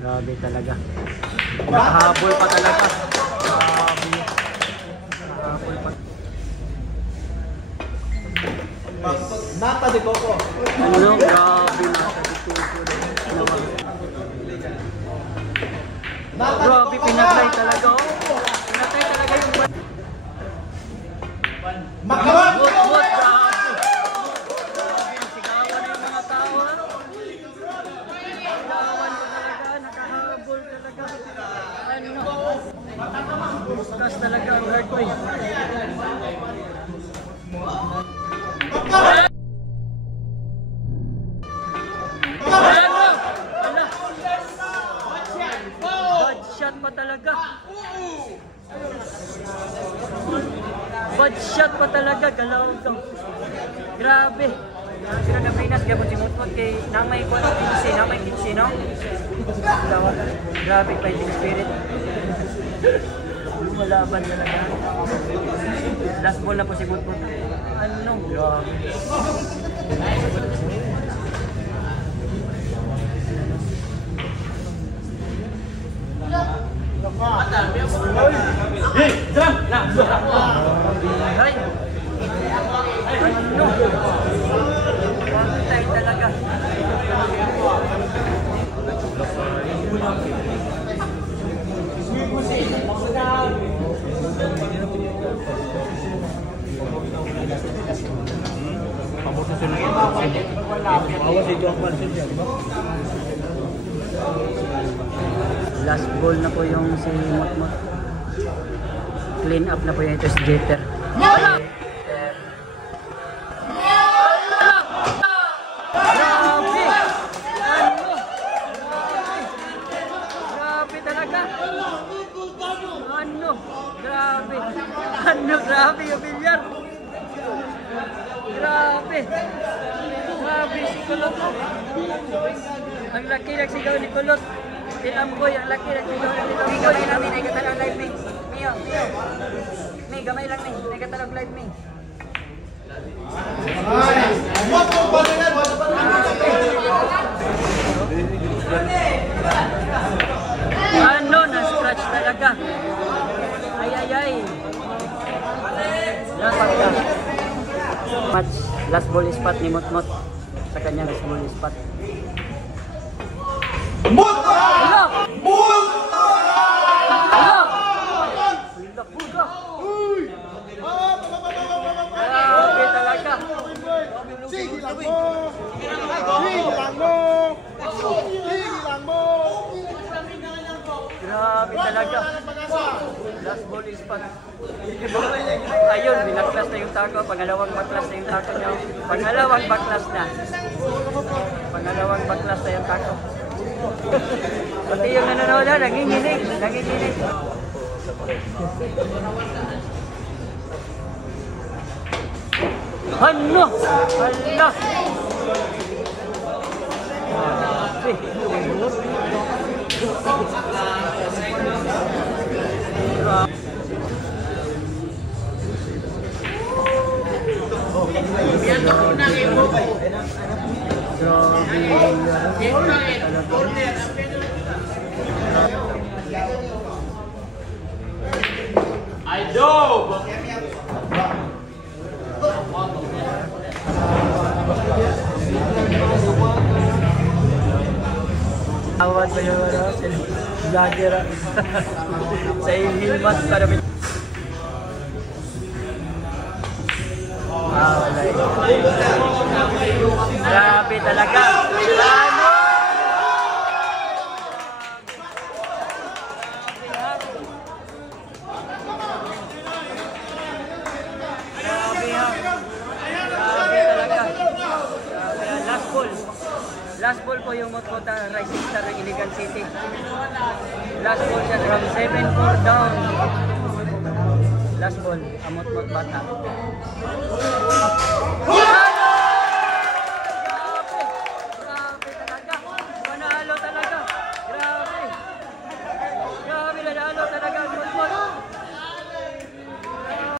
Grabe talaga. Nakahabol pa talaga. Grabe. Nakahabol pa. Nata de Coco. Ano? Grabe. Nata de Coco. Grabe, pinatay talaga. Oh. Pinatay talaga yung Makawan! What? Grabe, nasigawan na yung mga tao. Nasigawan ko talaga, nakahabol talaga. Ano? Buskas talaga ang hardway. Bad shot pa talaga. Bad shot pa talaga, galaw daw. Grabe. Sila na Pinas, gabon si Mutmut kay namay ko 15, namay 15, no? Grabe fighting spirit. Lumalaban talaga. Last ball na po si Mutmut. Ano? Grabe. Hey, jam! Ay! Ano? Pantay talaga. Last ball na po yung si Mutmut. Clean up na po yung ito si Jeter. Grabe! Ano? Grabe talaga! Ano? Grabe! Ano? Grabe yung bilyar! Grabe! Grabe si Kulot! Ang laki nagsigaw ni Kulot! Tinamboy, ang laki nagsigaw ni Kulot! May gamay namin, ay katalog live me! Mio! May gamay lang me! Ay katalog live me! Ano? Na-scratch talaga! Ay ay ay! Match, last ball spot ni Mutmut sa kanyang last ball spot. Multa! Hello! Multa! Hello! Hulak-hulga! Grabe talaga! Sige lang mo! Sige lang mo! Sige lang mo! Grabe talaga! Last ball spot. Ayun, binaklas na yung taco. Pangalawang baklas na yung taco niya. Pangalawang baklas na. Pangalawang baklas na yung taco. Pati yung nanonood na, nanginginig. Nanginginig. Ano? Hala! I dove! Awad pa yung vlogger sa Hilmas para may wala grabe talaga. Ano? Grabe ha. Grabe talaga. Grabe. Last ball po yung Mutmut Rising Star ng Iligan City. Last ball siya from 7-4 down. Last ball, Mutmut Bata.